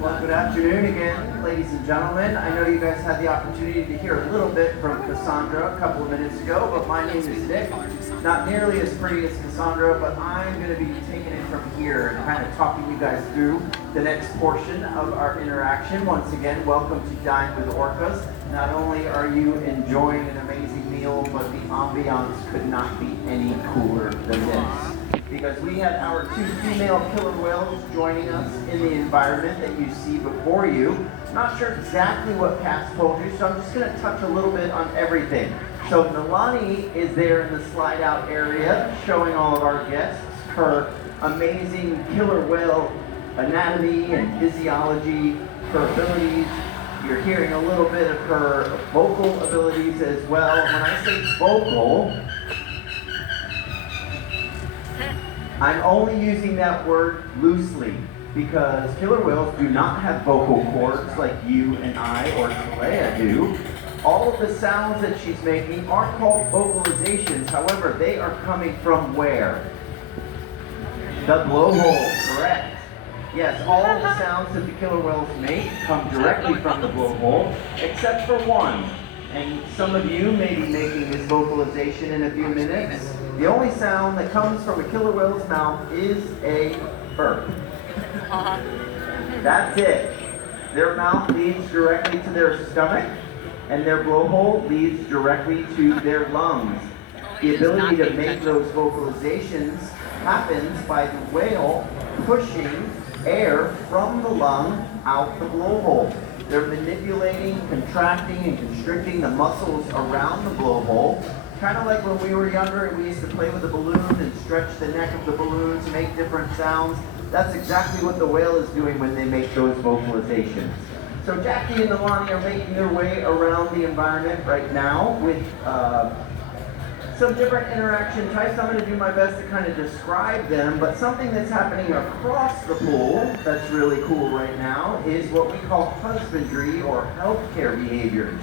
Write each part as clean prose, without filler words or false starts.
Well, good afternoon again, ladies and gentlemen. I know you guys had the opportunity to hear a little bit from Cassandra a couple of minutes ago, but my name is Nick. Not nearly as pretty as Cassandra, but I'm going to be taking it from here and kind of talking you guys through the next portion of our interaction. Once again, welcome to Dine with Orcas. Not only are you enjoying an amazing meal, but the ambiance could not be any cooler than this. Because we have our two female killer whales joining us in the environment that you see before you. Not sure exactly what Cass told you, so I'm just going to touch a little bit on everything. So Nalani is there in the slide out area showing all of our guests her amazing killer whale anatomy and physiology, her abilities. You're hearing a little bit of her vocal abilities as well. When I say vocal, I'm only using that word loosely because killer whales do not have vocal cords like you and I or Talea do. All of the sounds that she's making are called vocalizations. However, they are coming from where? The blowhole, correct. Yes, all of the sounds that the killer whales make come directly from the blowhole, except for one. And some of you may be making this vocalization in a few minutes. The only sound that comes from a killer whale's mouth is a burp. That's it. Their mouth leads directly to their stomach, and their blowhole leads directly to their lungs. The ability to make those vocalizations happens by the whale pushing air from the lung out the blowhole. They're manipulating, contracting, and constricting the muscles around the blowhole. Kind of like when we were younger and we used to play with a balloon and stretch the neck of the balloon to make different sounds. That's exactly what the whale is doing when they make those vocalizations. So Jackie and Nalani are making their way around the environment right now with some different interaction types. I'm going to do my best to kind of describe them, but something that's happening across the pool that's really cool right now is what we call husbandry or healthcare behaviors.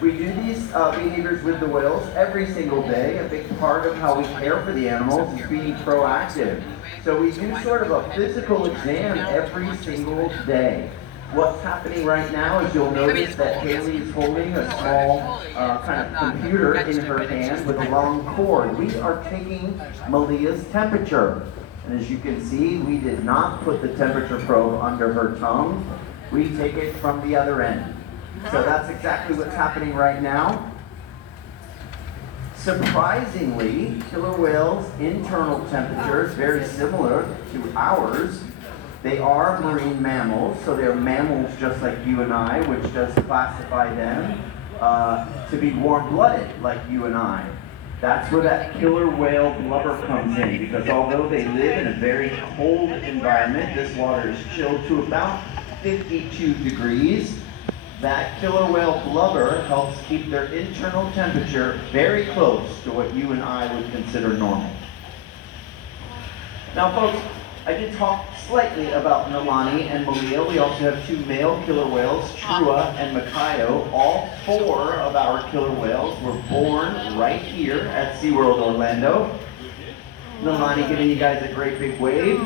We do these behaviors with the whales every single day. A big part of how we care for the animals is being proactive. So we do sort of a physical exam every single day. What's happening right now is you'll notice that Haley is holding a small kind of computer in her hand with a long cord. We are taking Malia's temperature. And as you can see, we did not put the temperature probe under her tongue. We take it from the other end. So that's exactly what's happening right now. Surprisingly, killer whales' internal temperature is very similar to ours. They are marine mammals, so they're mammals just like you and I, which does classify them to be warm-blooded like you and I. That's where that killer whale blubber comes in, because although they live in a very cold environment, this water is chilled to about 52 degrees. That killer whale blubber helps keep their internal temperature very close to what you and I would consider normal. Now folks, I did talk slightly about Nalani and Malia. We also have two male killer whales, Trua and Makayo. All four of our killer whales were born right here at Seaworld Orlando. Nalani giving you guys a great big wave.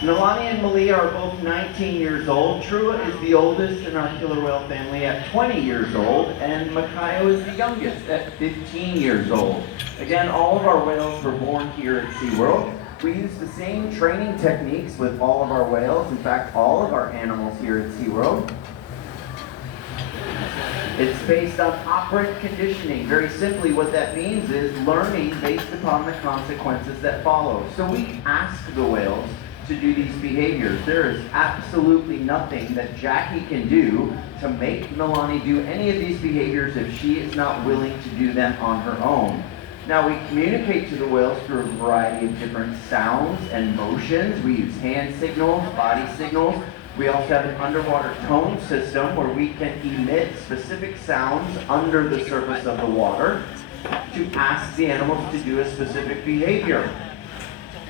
Nalani and Malia are both 19 years old. Trua is the oldest in our killer whale family at 20 years old, and Makayo is the youngest at 15 years old. Again, all of our whales were born here at SeaWorld. We use the same training techniques with all of our whales, in fact, all of our animals here at SeaWorld. It's based on operant conditioning. Very simply, what that means is learning based upon the consequences that follow. So we ask the whales to do these behaviors. There is absolutely nothing that Jackie can do to make Nalani do any of these behaviors if she is not willing to do them on her own. Now we communicate to the whales through a variety of different sounds and motions. We use hand signals, body signals. We also have an underwater tone system where we can emit specific sounds under the surface of the water to ask the animals to do a specific behavior.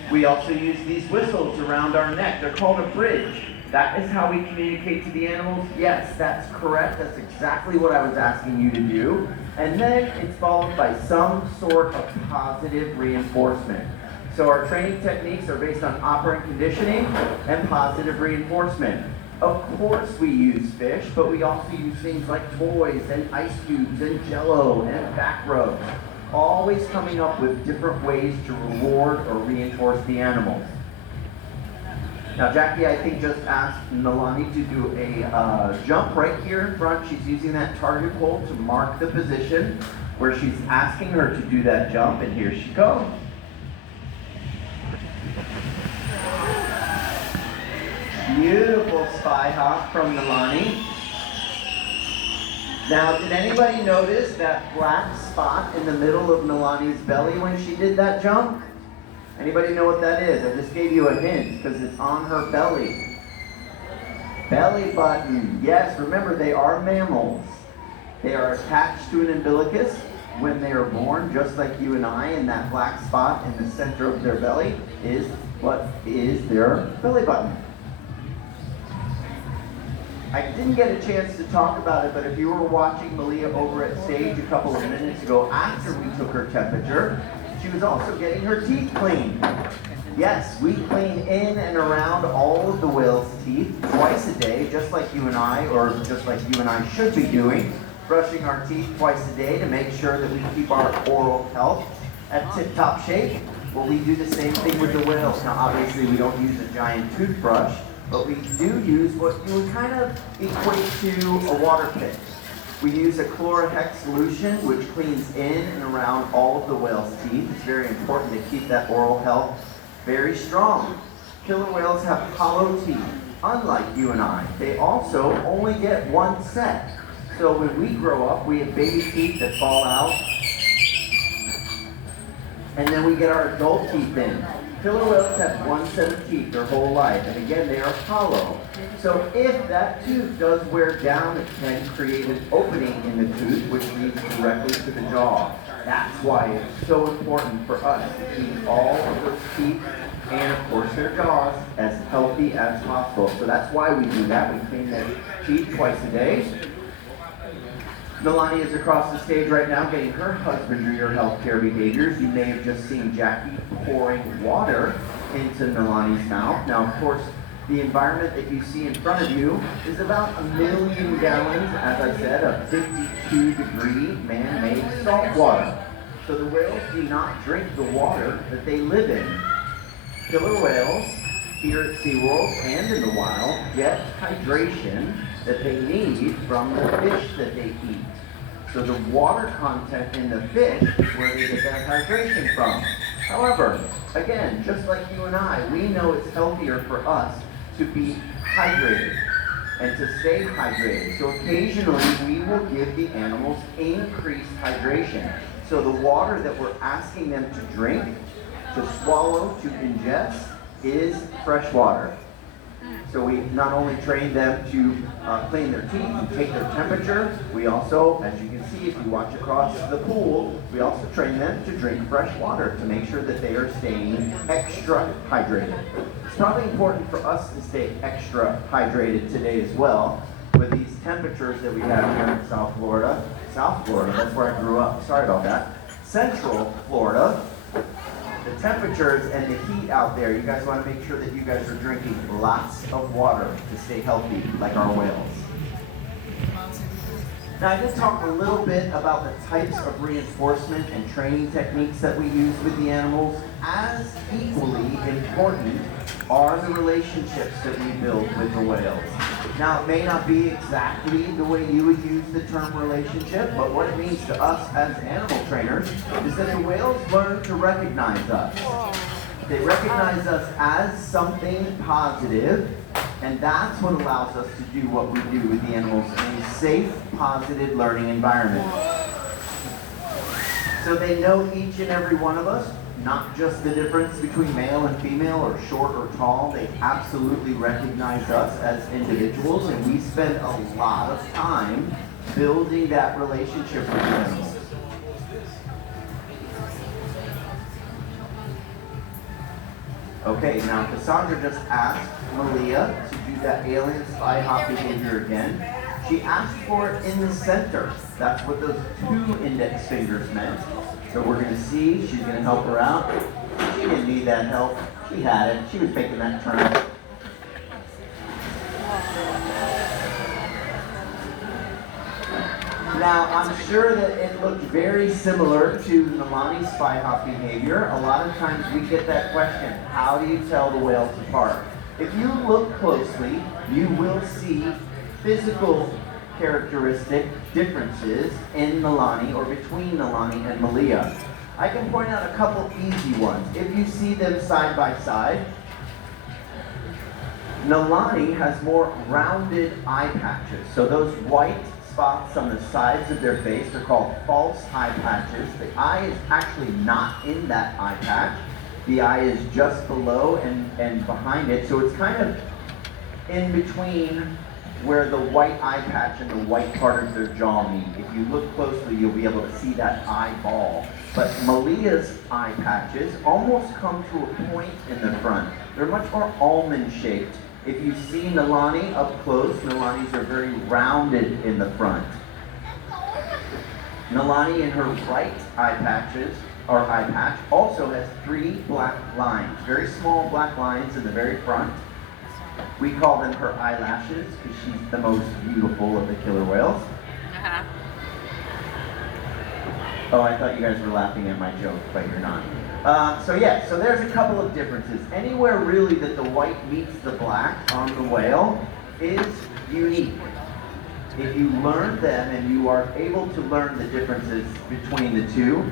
We also use these whistles around our neck. They're called a bridge. That is how we communicate to the animals. Yes, that's correct. That's exactly what I was asking you to do. And then it's followed by some sort of positive reinforcement. So our training techniques are based on operant conditioning and positive reinforcement. Of course we use fish, but we also use things like toys and ice cubes and jello and back rubs. Always coming up with different ways to reward or reinforce the animals. Now Jackie, I think, just asked Nalani to do a jump right here in front. She's using that target pole to mark the position where she's asking her to do that jump, and here she goes. Beautiful spy hop from Nalani. Now, did anybody notice that black spot in the middle of Nalani's belly when she did that jump? Anybody know what that is? I just gave you a hint because it's on her belly. Belly button. Yes, remember they are mammals. They are attached to an umbilicus when they are born, just like you and I, and that black spot in the center of their belly is what is their belly button. I didn't get a chance to talk about it, but if you were watching Malia over at stage a couple of minutes ago after we took her temperature, she was also getting her teeth cleaned. Yes, we clean in and around all of the whale's teeth twice a day, just like you and I, or just like you and I should be doing, brushing our teeth twice a day to make sure that we keep our oral health at tip-top shape. Well, we do the same thing with the whales. Now, obviously, we don't use a giant toothbrush, but we do use what you would kind of equate to a water pick. We use a chlorohex solution, which cleans in and around all of the whale's teeth. It's very important to keep that oral health very strong. Killer whales have hollow teeth, unlike you and I. They also only get one set. So when we grow up, we have baby teeth that fall out, and then we get our adult teeth in. Killer whales have one set of teeth their whole life, and again, they are hollow. So if that tooth does wear down, it can create an opening in the tooth, which leads directly to the jaw. That's why it's so important for us to keep all of those teeth and, of course, their jaws as healthy as possible. So that's why we do that. We clean their teeth twice a day. Nalani is across the stage right now getting her husbandry or healthcare behaviors. You may have just seen Jackie pouring water into Nalani's mouth. Now, of course, the environment that you see in front of you is about 1 million gallons, as I said, of 52-degree man-made salt water. So the whales do not drink the water that they live in. Killer whales here at Seaworld and in the wild get hydration that they need from the fish that they eat. So the water content in the fish is where they get that hydration from. However, again, just like you and I, we know it's healthier for us to be hydrated and to stay hydrated. So occasionally we will give the animals increased hydration. So the water that we're asking them to drink, to swallow, to ingest, is fresh water. So we not only train them to clean their teeth and take their temperature, we also, as you can see if you watch across the pool, we also train them to drink fresh water to make sure that they are staying extra hydrated. It's probably important for us to stay extra hydrated today as well with these temperatures that we have here in South Florida. South Florida, that's where I grew up, sorry about that. Central Florida. The temperatures and the heat out there, you guys want to make sure that you guys are drinking lots of water to stay healthy like our whales. Now I just talked a little bit about the types of reinforcement and training techniques that we use with the animals. As equally important are the relationships that we build with the whales. Now it may not be exactly the way you would use the term relationship, but what it means to us as animal trainers is that the whales learn to recognize us. They recognize us as something positive, and that's what allows us to do what we do with the animals in a safe, positive learning environment. So they know each and every one of us, not just the difference between male and female or short or tall. They absolutely recognize us as individuals, and we spend a lot of time building that relationship with the animals. Okay, now Cassandra just asked Malia to do that alien spy hop behavior again. She asked for it in the center. That's what those 2 index fingers meant. So we're going to see, she's going to help her out. She didn't need that help. She had it. She was making that turn. Now, I'm sure that it looked very similar to Nalani's spy hop behavior. A lot of times we get that question, how do you tell the whales apart? If you look closely, you will see physical characteristic differences in Nalani or between Nalani and Malia. I can point out a couple easy ones. If you see them side by side, Nalani has more rounded eye patches. So those white spots on the sides of their face are called false eye patches. The eye is actually not in that eye patch. The eye is just below and behind it. So it's kind of in between where the white eye patch and the white part of their jaw meet. If you look closely, you'll be able to see that eyeball. But Malia's eye patches almost come to a point in the front. They're much more almond shaped. If you see Nalani up close, Nalanis are very rounded in the front. Nalani in her right eye patch also has 3 black lines, very small black lines in the very front. We call them her eyelashes because she's the most beautiful of the killer whales. Oh, I thought you guys were laughing at my joke, but you're not. So there's a couple of differences. Anywhere really that the white meets the black on the whale is unique. If you learn them and you are able to learn the differences between the two,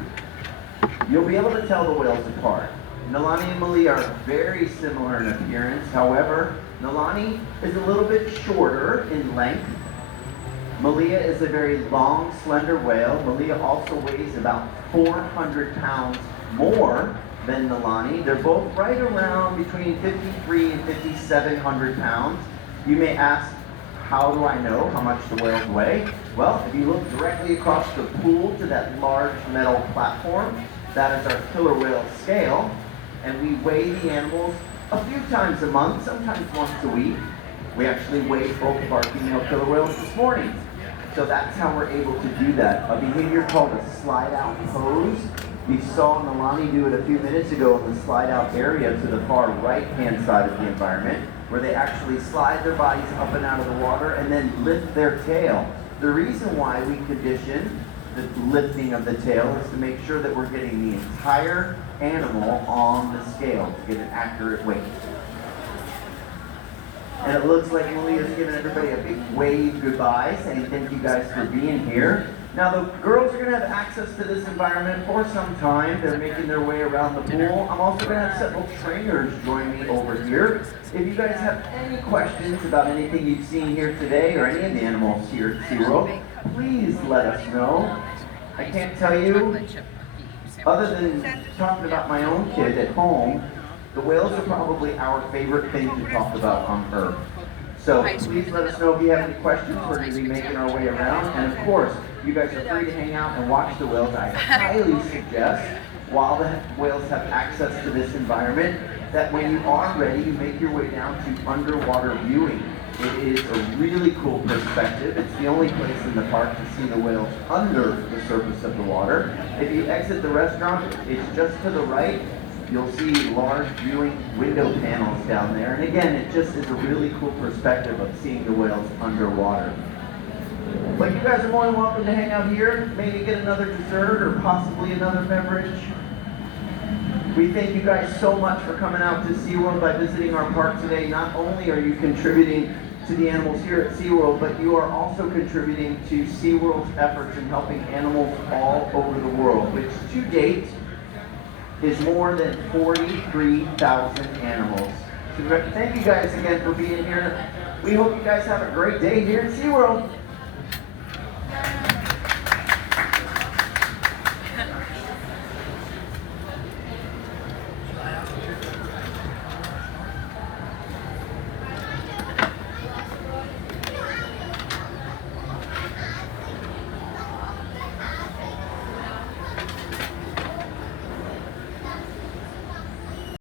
you'll be able to tell the whales apart. Nalani and Malia are very similar in appearance. However, Nalani is a little bit shorter in length. Malia is a very long, slender whale. Malia also weighs about 400 pounds more than Nalani. They're both right around between 53 and 5,700 pounds. You may ask, how do I know how much the whales weigh? Well, if you look directly across the pool to that large metal platform, that is our killer whale scale, and we weigh the animals a few times a month, sometimes once a week. We actually weighed both of our female killer whales this morning. So that's how we're able to do that. A behavior called a slide-out pose. We saw Nalani do it a few minutes ago in the slide-out area to the far right-hand side of the environment, where they actually slide their bodies up and out of the water and then lift their tail. The reason why we condition the lifting of the tail is to make sure that we're getting the entire animal on the scale to get an accurate weight. And it looks like Malia's giving everybody a big wave goodbye, saying thank you guys for being here. Now the girls are going to have access to this environment for some time. They're making their way around the pool. I'm also going to have several trainers join me over here. If you guys have any questions about anything you've seen here today or any of the animals here at SeaWorld, please let us know. I can't tell you, other than talking about my own kid at home, the whales are probably our favorite thing to talk about on Earth. So please let us know if you have any questions. We're going to be making our way around. And of course, you guys are free to hang out and watch the whales. I highly suggest, while the whales have access to this environment, that when you are ready, you make your way down to underwater viewing. It is a really cool perspective. It's the only place in the park to see the whales under the surface of the water. If you exit the restaurant, it's just to the right. You'll see large viewing window panels down there. And again, it just is a really cool perspective of seeing the whales underwater. But you guys are more than welcome to hang out here, maybe get another dessert or possibly another beverage. We thank you guys so much for coming out to SeaWorld by visiting our park today. Not only are you contributing to the animals here at SeaWorld, but you are also contributing to SeaWorld's efforts in helping animals all over the world, which to date is more than 43,000 animals. So thank you guys again for being here. We hope you guys have a great day here at SeaWorld.